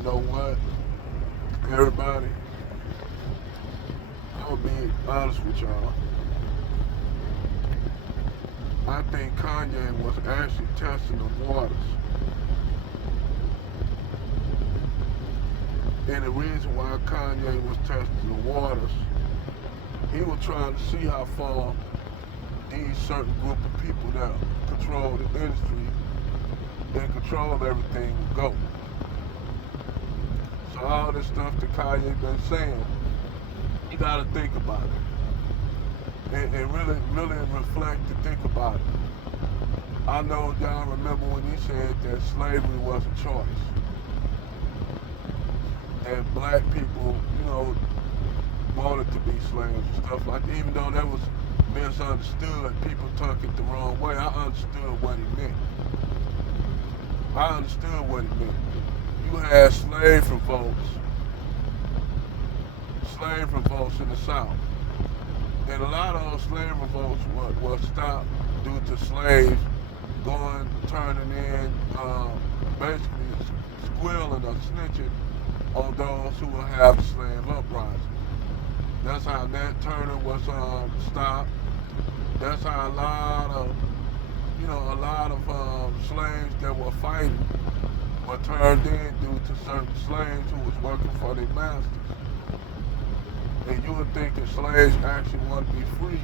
You know what? Everybody, I'm gonna be honest with y'all. I think Kanye was actually testing the waters. And the reason why Kanye was testing the waters, he was trying to see how far these certain group of people that control the industry and control everything would go. So all this stuff that Kanye been saying, you gotta think about it. And really reflect and think about it. I know y'all remember when he said that slavery was a choice. And black people, wanted to be slaves and stuff like that. Even though that was misunderstood, people took it the wrong way. I understood what he meant. I understood what he meant. You had slave revolts in the South. And a lot of those slave revolts were stopped due to slaves turning in, basically squealing or snitching on those who were having slave uprisings. That's how Nat Turner was stopped. That's how a lot of slaves that were fighting were turned in due to certain slaves who was working for their masters. And you would think if slaves actually want to be free,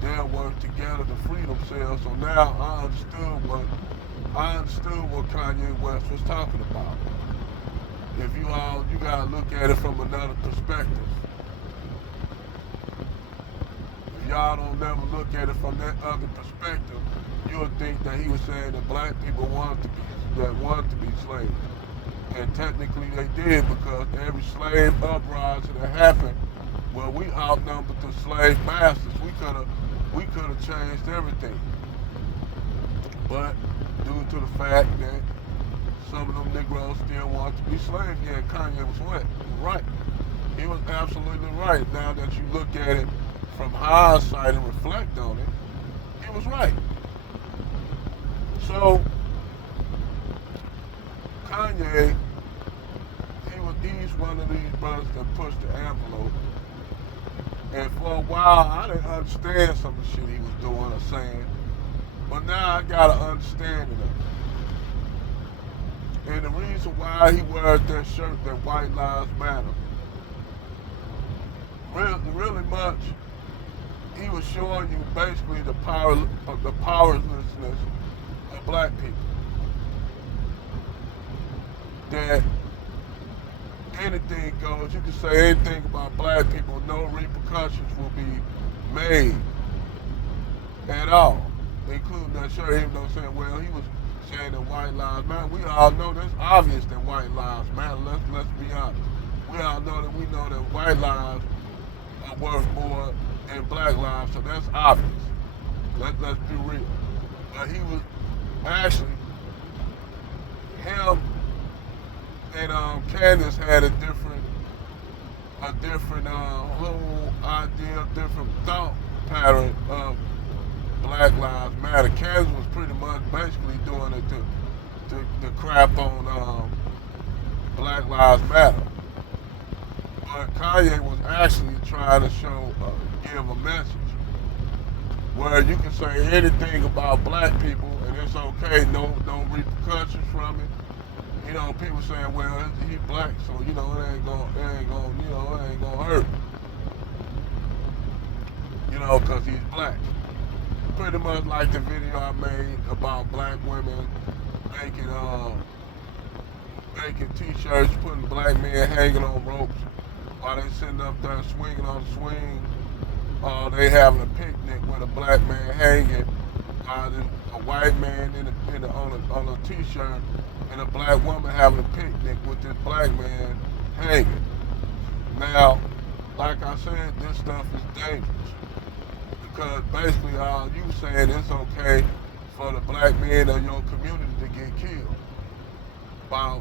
they'll work together to free themselves. So now I understood what Kanye West was talking about. If you gotta look at it from another perspective. If y'all don't never look at it from that other perspective, you'll think that he was saying that black people wanted to be slaves. And technically they did because every slave uprising that happened, well, we outnumbered the slave masters. We could have changed everything. But due to the fact that some of them Negroes still want to be slaves, yeah, Kanye was right. He was absolutely right. Now that you look at it from hindsight and reflect on it, he was right. So Kanye, he's one of these brothers that pushed the envelope. And for a while, I didn't understand some of the shit he was doing or saying. But now I got an understanding of it. And the reason why he wears that shirt, that White Lives Matter, really much, he was showing you basically the powerlessness of black people. That anything goes. You can say anything about black people, no repercussions will be made at all, including that shirt. Even though saying, well, he was saying that white lives matter. We all know that's obvious that white lives matter. Let's be honest. We all know that white lives are worth more than black lives, so that's obvious. Let's be real. But he was actually him and Candace had a different whole idea, different thought pattern of Black Lives Matter. Candace was pretty much basically doing it to crap on Black Lives Matter. But Kanye was actually trying to give a message where you can say anything about black people and it's okay, no repercussions from it. People saying, well, he's black, so it ain't gonna hurt. Cause he's black. Pretty much like the video I made about black women making making t-shirts, putting black men hanging on ropes while they sitting up there swinging on the swing. They having a picnic with a black man hanging, a white man on a t-shirt, and a black woman having a picnic with this black man hanging. Now, like I said, this stuff is dangerous because basically all you saying it's okay for the black men of your community to get killed by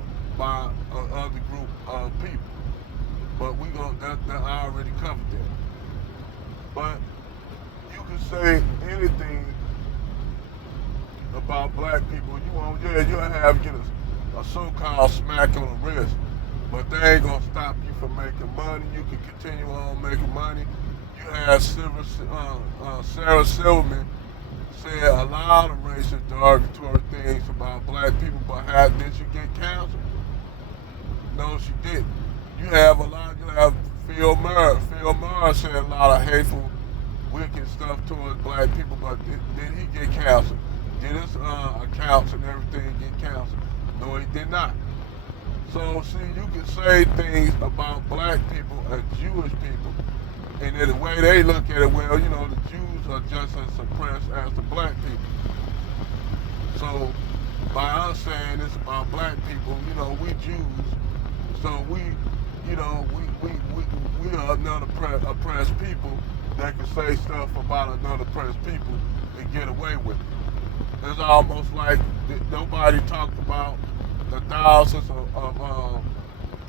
other group of people. But that I already covered that. But you can say anything about black people you want. Yeah, you'll get a so-called smack on the wrist. But they ain't gonna stop you from making money. You can continue on making money. You had Sarah Silverman said a lot of racist, derogatory things about black people, but how did she get canceled? No, she didn't. You have Phil Murray. Phil Murray said a lot of hateful, wicked stuff towards black people, but did he get canceled? Did his accounts and everything get canceled? No, he did not. So, see, you can say things about black people and Jewish people, and in the way they look at it, well, the Jews are just as suppressed as the black people. So, by us saying this about black people, we Jews, so we are another oppressed people that can say stuff about another oppressed people and get away with it. It's almost like nobody talked about the thousands of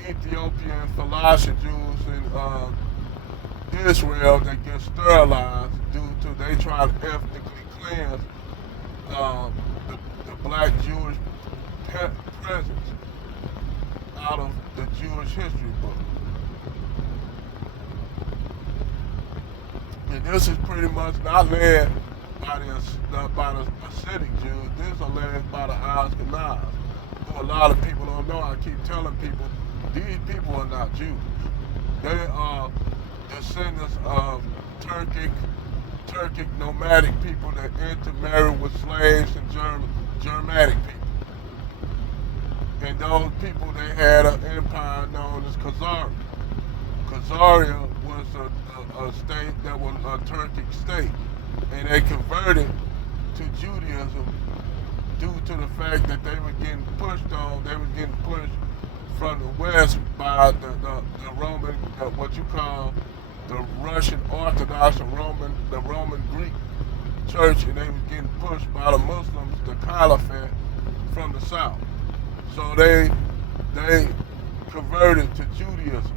Ethiopian Falasha Jews in Israel that get sterilized due to they try to ethnically cleanse the black Jewish presence out of the Jewish history book. And this is pretty much not led by the Hasidic Jews. This is led by the Ashkenaz, who a lot of people don't know. I keep telling people, these people are not Jews. They are descendants of Turkic nomadic people that intermarried with slaves and Germanic people. And those people, they had an empire known as Khazaria. Khazaria was a state that was a Turkic state, and they converted to Judaism due to the fact that they were getting pushed from the west by the Roman, what you call the Russian Orthodox, the Roman Greek Church, and they were getting pushed by the Muslims, the Caliphate, from the south. So they converted to Judaism.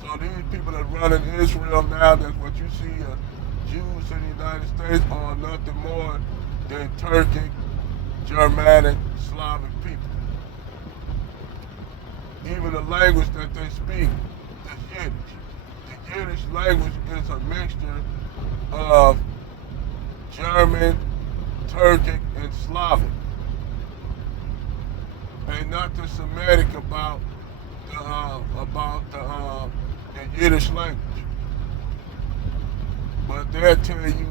So these people that run in Israel now, that's what you see, Jews in the United States are nothing more than Turkic, Germanic, Slavic people. Even the language that they speak is Yiddish. The Yiddish language is a mixture of German, Turkic, and Slavic. Ain't nothing Semitic about the Yiddish language. But they'll tell you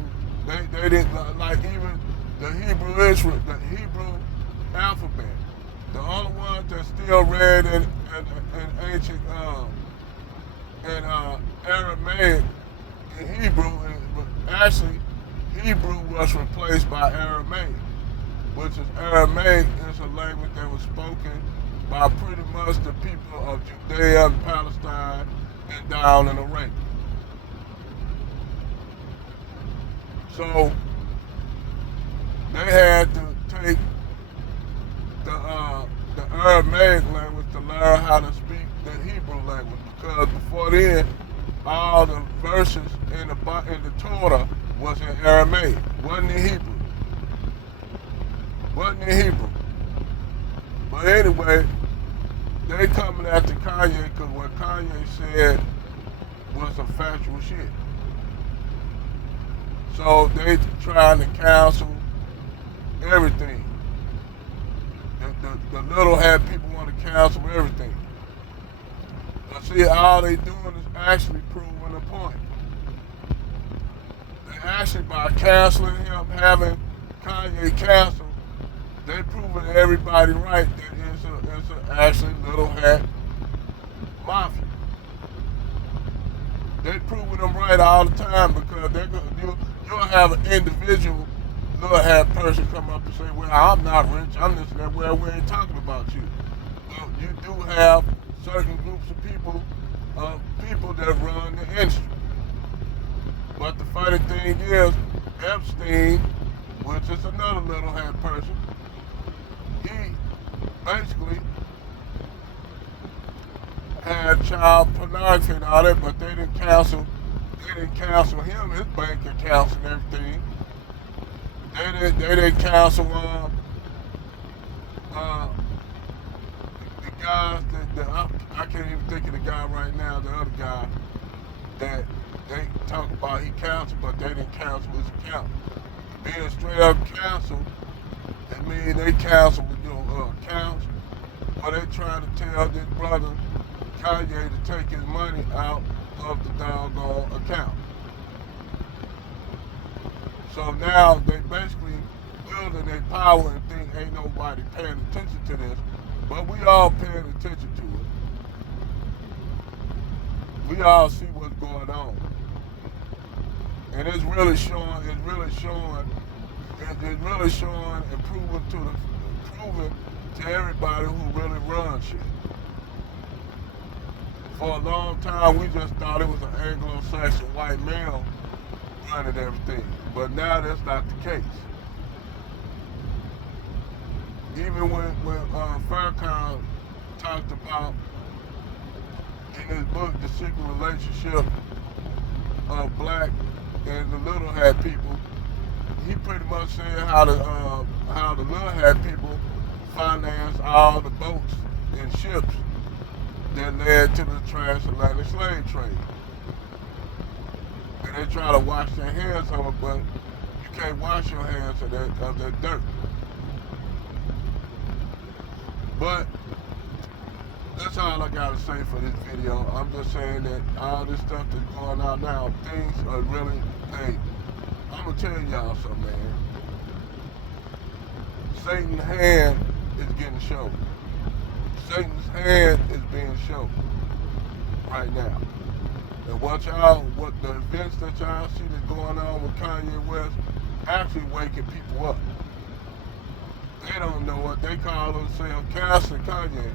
they didn't like even the Hebrew alphabet. The only ones that still read in ancient in Aramaic in Hebrew, actually Hebrew was replaced by Aramaic, which is Aramaic is a language that was spoken by pretty much the people of Judea and Palestine and down in Arabia. So they had to take the Aramaic language to learn how to speak the Hebrew language, because before then all the verses in the Torah was in Aramaic, wasn't in Hebrew. But anyway, they coming after Kanye because what Kanye said was some factual shit. So they trying to cancel everything. The little hat people want to cancel everything. But see, all they doing is actually proving a point. They actually, by canceling him, having Kanye canceled, they proving to everybody right that it's a actually little hat mafia. They proving them right all the time, because you'll have an individual little hat person come up and say, well, I'm not rich, I'm this and that. Well, we ain't talking about you. Well, you do have certain groups of people that run the industry. But the funny thing is, Epstein, which is another little hat person, he basically had child pornography and all that, but they didn't cancel him, his bank accounts and everything. They didn't cancel the guys I can't even think of the guy right now, the other guy that they talk about he canceled, but they didn't cancel his account. Being straight up canceled, it means they canceled accounts. But they trying to tell this brother Kanye to take his money out of the doggone account. So now they basically building their power and think ain't nobody paying attention to this, but we all paying attention to it. We all see what's going on, and it's really showing and proving to everybody who really runs shit. For a long time, we just thought it was an Anglo-Saxon white male running everything, but now that's not the case. Even when Farrakhan talked about in his book The Secret Relationship of Black and the Little Hat People, he pretty much said how the Little Hat People financed all the boats and ships that led to the transatlantic slave trade. And they try to wash their hands of it, but you can't wash your hands of that dirt. But that's all I gotta say for this video. I'm just saying that all this stuff that's going on now, things are really, hey, I'm gonna tell y'all something, man. Satan's hand is getting shown. Satan's hand is being shown right now. And what the events that y'all see that's going on with Kanye West actually waking people up. They don't know what they call themselves, canceling Kanye.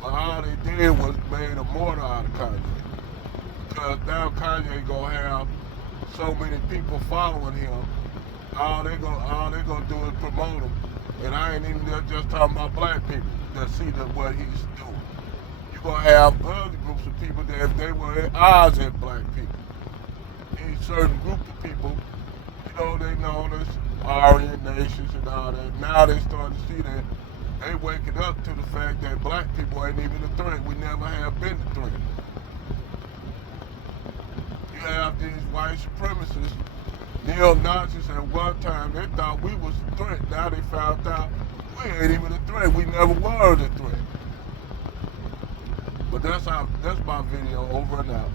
But all they did was made a martyr out of Kanye. Because now Kanye gonna have so many people following him. All they gonna do is promote him. And I ain't even just talking about black people that see what he's doing. You're gonna have other groups of people that if they were at odds with black people. These certain group of people, they known as Aryan nations and all that. Now they starting to see that they waking up to the fact that black people ain't even a threat. We never have been a threat. You have these white supremacists, neo-Nazis at one time, they thought we was a threat. Now they found out we ain't even a threat. We never were a threat. But that's my video, over and out.